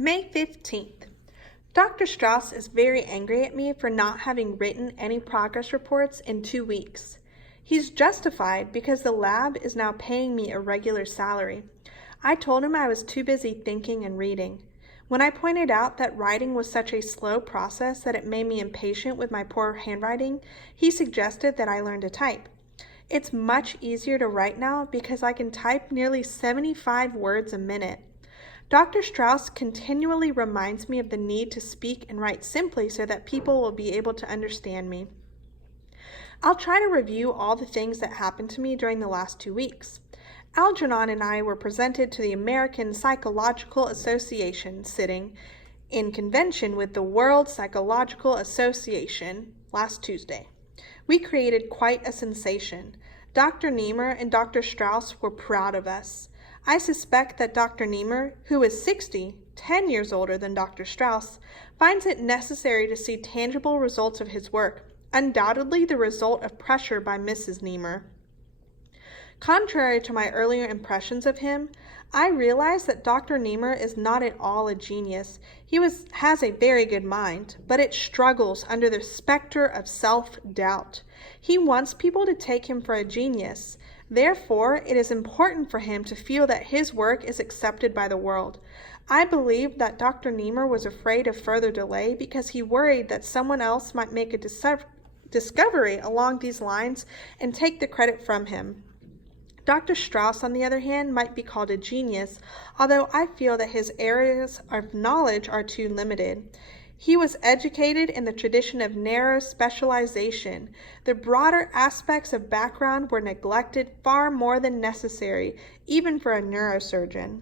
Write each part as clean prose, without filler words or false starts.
May 15th. Dr. Strauss is very angry at me for not having written any progress reports in 2 weeks. He's justified because the lab is now paying me a regular salary. I told him I was too busy thinking and reading. When I pointed out that writing was such a slow process that it made me impatient with my poor handwriting, he suggested that I learn to type. It's much easier to write now because I can type nearly 75 words a minute. Dr. Strauss continually reminds me of the need to speak and write simply so that people will be able to understand me. I'll try to review all the things that happened to me during the last 2 weeks. Algernon and I were presented to the American Psychological Association sitting in convention with the World Psychological Association last Tuesday. We created quite a sensation. Dr. Niemer and Dr. Strauss were proud of us. I suspect that Dr. Niemer, who is 60, 10 years older than Dr. Strauss, finds it necessary to see tangible results of his work, undoubtedly the result of pressure by Mrs. Niemer. Contrary to my earlier impressions of him, I realize that Dr. Niemer is not at all a genius. He has a very good mind, but it struggles under the specter of self-doubt. He wants people to take him for a genius. Therefore, it is important for him to feel that his work is accepted by the world. I believe that Dr. Niemer was afraid of further delay because he worried that someone else might make a discovery along these lines and take the credit from him. Dr. Strauss, on the other hand, might be called a genius, although I feel that his areas of knowledge are too limited. He was educated in the tradition of narrow specialization. The broader aspects of background were neglected far more than necessary, even for a neurosurgeon.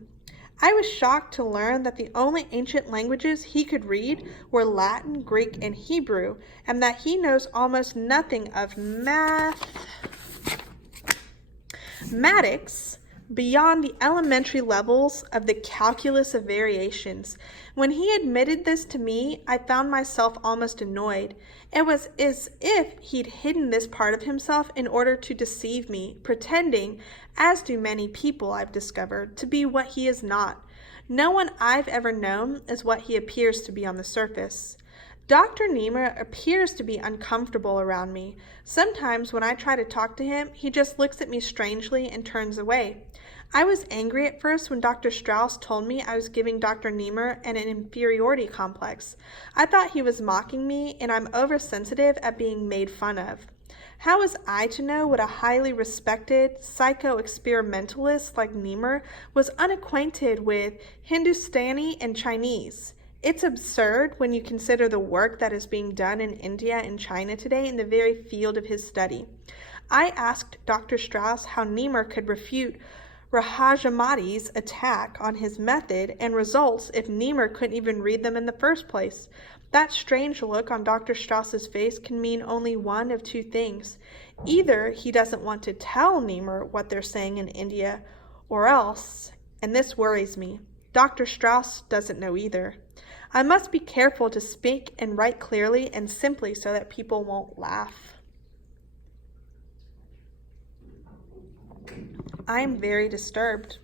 I was shocked to learn that the only ancient languages he could read were Latin, Greek, and Hebrew, and that he knows almost nothing of mathematics beyond the elementary levels of the calculus of variations. When he admitted this to me, I found myself almost annoyed. It was as if he'd hidden this part of himself in order to deceive me, pretending, as do many people I've discovered, to be what he is not. No one I've ever known is what he appears to be on the surface. Dr. Niemer appears to be uncomfortable around me. Sometimes when I try to talk to him, he just looks at me strangely and turns away. I was angry at first when Dr. Strauss told me I was giving Dr. Niemer an inferiority complex. I thought he was mocking me, and I'm oversensitive at being made fun of. How was I to know what a highly respected psycho-experimentalist like Niemer was unacquainted with Hindustani and Chinese? It's absurd when you consider the work that is being done in India and China today in the very field of his study. I asked Dr. Strauss how Niemer could refute Rahajamati's attack on his method and results if Niemer couldn't even read them in the first place. That strange look on Dr. Strauss's face can mean only one of two things. Either he doesn't want to tell Niemer what they're saying in India, or else, and this worries me, Dr. Strauss doesn't know either. I must be careful to speak and write clearly and simply so that people won't laugh. I am very disturbed.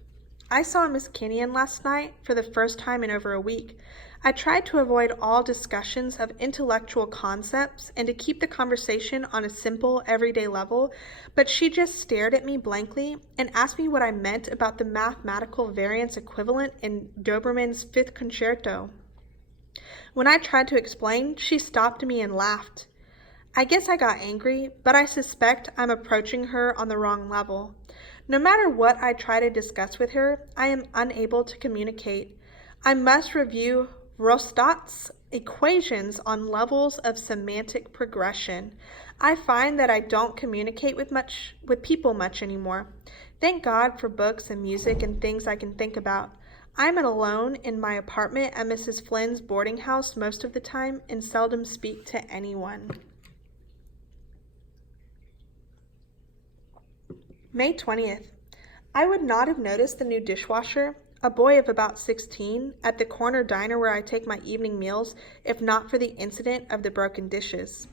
I saw Miss Kenyon last night for the first time in over a week. I tried to avoid all discussions of intellectual concepts and to keep the conversation on a simple, everyday level, but she just stared at me blankly and asked me what I meant about the mathematical variance equivalent in Doberman's Fifth Concerto. When I tried to explain, she stopped me and laughed. I guess I got angry, but I suspect I'm approaching her on the wrong level. No matter what I try to discuss with her, I am unable to communicate. I must review Rostadt's equations on levels of semantic progression. I find that I don't communicate with people much anymore. Thank God for books and music and things I can think about. I'm alone in my apartment at Mrs. Flynn's boarding house most of the time and seldom speak to anyone. May 20th. I would not have noticed the new dishwasher, a boy of about 16, at the corner diner where I take my evening meals if not for the incident of the broken dishes.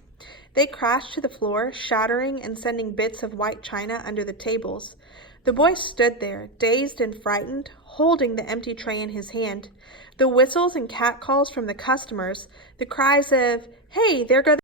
They crashed to the floor, shattering and sending bits of white china under the tables. The boy stood there, dazed and frightened, holding the empty tray in his hand. The whistles and catcalls from the customers, the cries of, "Hey, there go